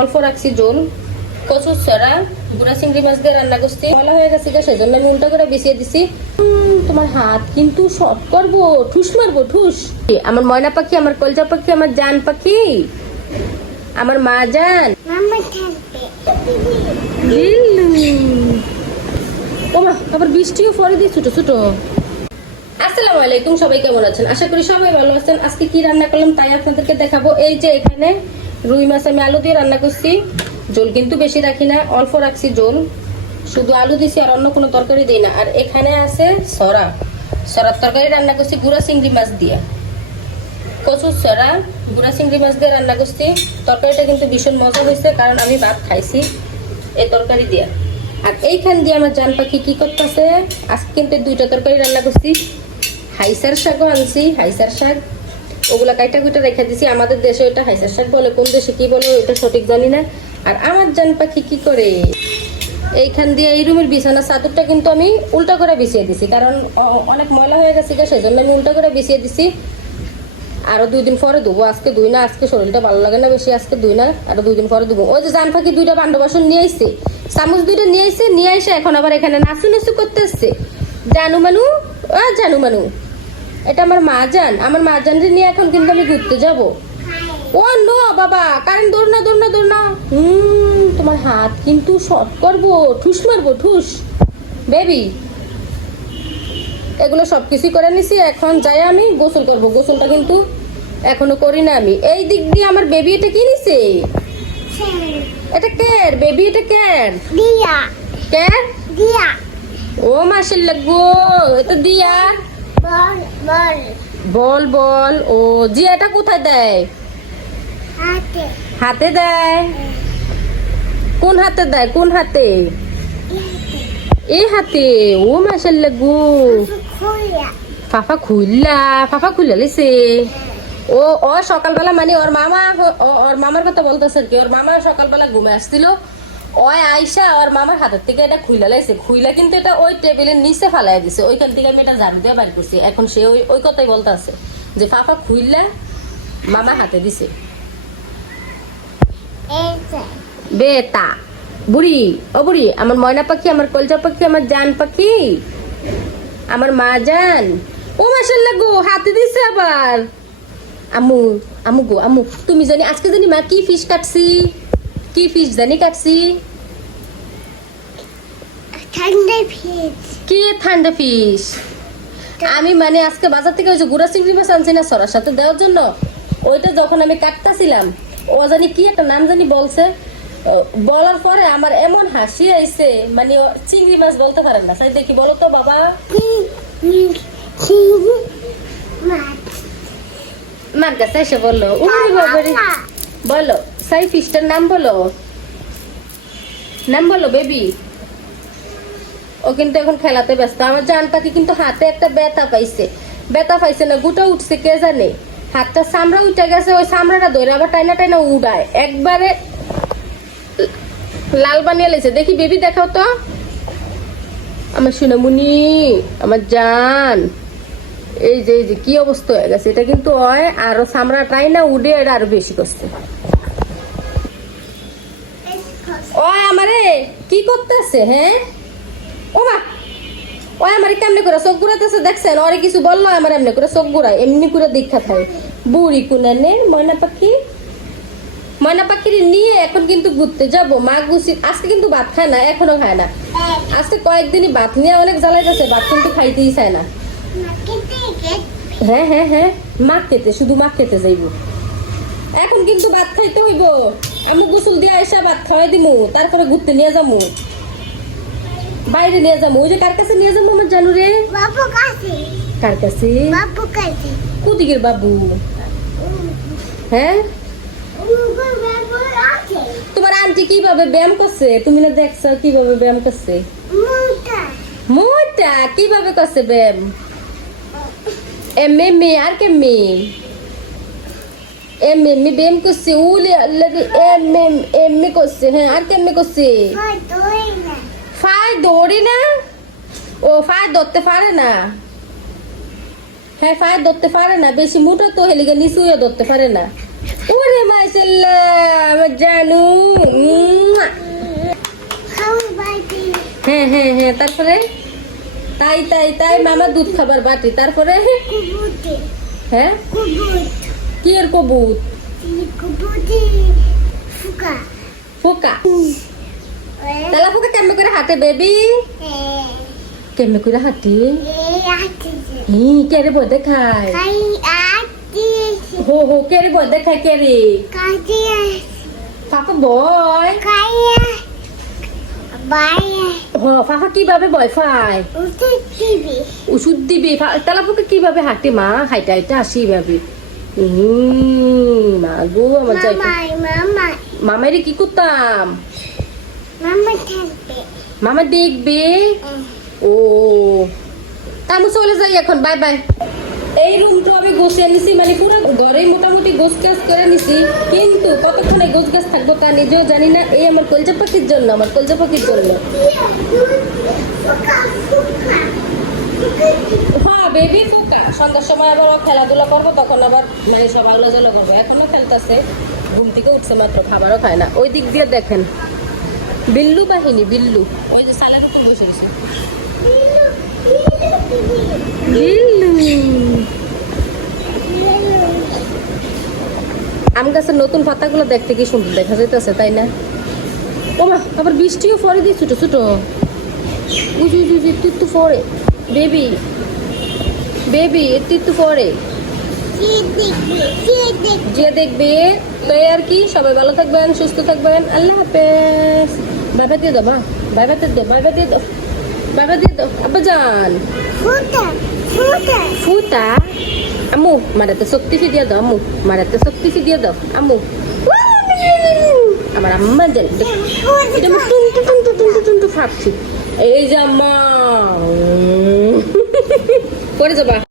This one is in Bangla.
অল্প রাখছি জোল কচুর ছড়া বুড়া চিংড়ি মাছ দিয়ে রান্না করছি। ভালো হয়ে গেছে সেই জন্য আমি উল্টা করে বিছিয়ে দিছি। তোমার হাত কিন্তু শর্ট করব ঠুস মারবো ঠুস। আমার ময়না পাখি আমার কলজা পাখি আমার জান পাখি আমার মা জান। ওমা আবার বৃষ্টিও পরে দিয়ে ছোট ছোট। আসসালামু আলাইকুম সবাই কেমন আছেন? আশা করি সবাই ভালো আছেন। আজকে কি রান্না করলাম তাই আপনাদেরকে দেখাবো। এই যে এখানে রুই মাছ আমি আলু দিয়ে রান্না করছি। জোল কিন্তু বেশি রাখি না, অল্প রাখছি জোল শুধু আলু দিছি আর অন্য কোনো তরকারি দিই না। আর এখানে আছে সরা। সরার তরকারি রান্না করছি গুঁড়া চিংড়ি মাছ দিয়ে। কচুর সরা, গুঁড়া চিংড়ি মাছ দিয়ে রান্না করছি। তরকারিটা কিন্তু ভীষণ মজা হয়েছে কারণ আমি ভাত খাইছি এই তরকারি দিয়ে। আর এইখান দিয়ে আমার জান পাখি কি করতেছে? আজকে কিন্তু দুইটা তরকারি রান্না করছি। হাইসার শাকও আনছি, হাইসার শাক। ওগুলা কাইটা কুইটা রেখে দিছি। আমাদের দেশে ওটা হাইসার শাক বলে, কোন দেশে কি বলে ওটা সঠিক জানি না। আর আমার জান পাখি কি করে? এইখান দিয়ে এই রুমের বিছানা চাদরটা কিন্তু আমি উল্টা করে বিছিয়ে দিছি। কারণ অনেক ময়লা হয়ে গেছে সেই জন্য আমি উল্টা করে বিছিয়ে দিছি। আরও দুই দিন পরে ধুবো, আজকে দুই না, আজকে শরীরটা ভালো লাগে না বেশি, আজকে দুই না, আরও দুই দিন পরে ধুবো। ওই যে জান পাখি দুইটা বান্ড বাসন নিয়ে আইছে, চামচ দুইটা নিয়ে আইছে, নিয়ে আইসে এখন আবার এখানে নাচু নাচু করতে এসছে জানু মানু ও জানু মানু এটা আমার মা জান। আমার মা জান নিয়ে এখন কিন্তু আমি ঘুরতে যাব। ও নো বাবা কারেন্ট দৌড় না দৌড় না দৌড় না। হুম তোমার হাত কিন্তু শর্ট করব ঠুস মারবো ঠুস। বেবি এগুলো সব কিছুই করে নিছি এখন যাই আমি গোসল করব। গোসলটা কিন্তু এখনও করি না আমি। এই দিক দিয়ে আমার বেবি এটা কি নিছে? এটা কের বেবি এটা কের দিয়া। কের দিয়া। ও মাশাল্লাহ গো এটা দিয়া। বল বল। ও জি এটা কোথায় দেয়? হাতে। দেয়? কোন হাতে দেয়? কোন হাতে? এই হাতে। ও মাশাল্লাহ গো। ফাফা খুললা। ফাফা খুললা লিছে ও ও সকালবেলা মানে ওর মামা ওর মামার কথা বলতেছে আর কি। ওর মামা সকালবেলা ঘুমে আসছিল। ওই আইসা ওর মামার হাতের থেকে এটা খুইলা লাইছে। খুইলা কিন্তু এটা ওই টেবিলের নিচে ফালাই দিছে। ওইখান থেকে আমি এটা ঝাড়ু দিয়ে বাইর করছি। এখন সে ওই ওই কথাই বলতেছে যে ফাফা খুইলা মামা হাতে দিছে। বেতা বুড়ি ও বুড়ি আমার ময়না পাখি আমার কলজা পাখি আমার জান পাখি আমার মা জান। ও মাসাল্লাহ গো হাতে দিছে আবার। আমু আমু গো আমু তুমি জানি আজকে জানি মা কি ফিশ কাটছি? কি ফিশ জানি কাটছি। কি ঠান্ডা ফিশ আমি মানে আজকে বাজার থেকে ওই যে গুড়া চিংড়ি মাছ আনছি না সরার সাথে দেওয়ার জন্য ওইটা যখন আমি কাটতাছিলাম ও জানি কি একটা নাম জানি বলছে বলার পরে আমার এমন হাসি আইছে মানে চিংড়ি মাছ বলতে পারেন না। তাই দেখি বলো তো বাবা। মার কাছে এসে বলল উনি বলো। সাই ফিশটার নাম বলো। নাম বলো, বেবি। ও কিন্তু এখন খেলাতে ব্যস্ত। আমার জান পাখি কিন্তু হাতে একটা ব্যথা পাইছে। ব্যথা পাইছে না, গুটা উঠছে, কে জানে? হাতটা চামড়া উঠে গেছে, ওই চামড়াটা ধরে আবার টাইনা টাইনা উড়ায়। একবারে লাল বানিয়ে লেছে। দেখি, বেবি দেখাও তো। আমার সোনামুনি আমার জান। এই যে এই যে, কি অবস্থা হয়ে গেছে। এটা কিন্তু হয়, আরও চামড়াটাই না উড়ে এটা আরও বেশি করছে। ওই আমারে, কি করতেছে হ্যাঁ? ও মা ওই আমারে কেমনে করে চোখ ঘুরাতেছে দেখছেন? ওরে কিছু বলল, আমার এমনি করে চোখ ঘুরায়, এমনি করে দীক্ষা থাকে বুড়ি কুনানে ময়না পাখি। ময়না পাখির নিয়ে এখন কিন্তু ঘুরতে যাব। মা গুছি, আজকে কিন্তু ভাত খায় না, এখনও খায় না। আজকে কয়েকদিনই ভাত নিয়ে অনেক জ্বালাই যাচ্ছে ভাত কিন্তু খাইতেই চায় না। হ্যাঁ হ্যাঁ হ্যাঁ মাখ খেতে, শুধু মাখ খেতে যাইব। এখন কিন্তু ভাত খাইতে হইব। আমি গোসল দিয়ে এসে ভাত খাওয়াই দিমু তারপরে ঘুরতে নিয়ে যাব বাইরে নিয়ে যাব ওই যে কার কাছে নিয়ে যাব আমার জানু রে? বাবু কাছে। কার কাছে? বাবু কাছে। কুদিকের বাবু? হ্যাঁ? তোমার আন্টি কীভাবে ব্যায়াম করছে? তুমি না দেখছ কীভাবে ব্যায়াম করছে? মুটা। কীভাবে করছে ব্যায়াম? এমনি এমনি আর কেমনি এমনি এমনি ব্যায়াম করছে উলে লাগে এমনি এমনি করছে হ্যাঁ আর কেমনি করছে ফায় দৌড়ি না ও ফায় ধরতে পারে না হ্যাঁ ফায় ধরতে পারে না বেশি মুঠো তো হেলিগে নিচুয়ে ধরতে পারে না ওরে মাশাল্লাহ আমার জানু হ্যাঁ হ্যাঁ হ্যাঁ তারপরে তাই তাই তাই মামা দুধ খাবার বাটি তারপরে হ্যাঁ কি এর কবুত? ফুকা। ফোকা তালা ফোকা কেমনে করে হাঁটে বেবি? কেমনে করে হাঁটে? হি কেরে খাই আটি হো হো কেরে বই দেখায় কেরে? পাপা বয়। ফাফা কীভাবে বয় ফাই ওষুধ দিবি। তালা ফোকা কীভাবে হাঁটে মা? হাইটা হাইটা আসি ভাবে। উম, মা গো আমার যাই মামাই মামাই। মামারে কি করতাম? মামা দেখবে? ও। আমি চলে যাই এখন বাই বাই। এই রুমটা আমি গোছিয়ে নিছি মানে পুরো ঘরে মোটামুটি গোছ গাছ করে নিছি। কিন্তু কতক্ষণে গোছ গাছ থাকব তা নিজেও জানি না। এই আমার কলজা পাখির জন্য আমার কলজা পাখির জন্য। ফুকা ফুকা হ্যাঁ বেবি সন্ধ্যার সময় আবার ও খেলাধুলা করব, তখন আবার মানে সব আগুলা করব। এখনও খেলতেছে, ঘুম থেকে উঠছে মাত্র, খাবারও খায় না। ওই দিক দিয়ে দেখেন, বিল্লু বাহিনী, বিল্লু। ওই যে সালের উপর বসে গেছে। আম গাছের নতুন পাতাগুলো দেখতে কি সুন্দর দেখা যাইতেছে, তাই না? ওমা আবার বৃষ্টিও পরে দিয়ে ছোটো ছোটো। উজু উজু একটু একটু পরে বেবি। বেবি, একটু একটু পরে। কি দেখবে কি যে দেখবে তো আর কি, সবাই ভালো থাকবেন, সুস্থ থাকবেন। আল্লাহ হাফেজ। বাবা দিয়ে দাও, মা। বাবা দিয়ে দাও বাবা দিয়ে দাও। বাবা দিয়ে দাও। আব্বা যান ফুটা। আম্মু মারাতে শক্তি দিয়ে দাও, আম্মু। মারাতে শক্তি দিয়ে দাও, আম্মু। আমার আম্মা যান আমি টুনটু টুনটু টুনটু টুনটু ফাঁকছি এই যে আম্মা। পরে যাবা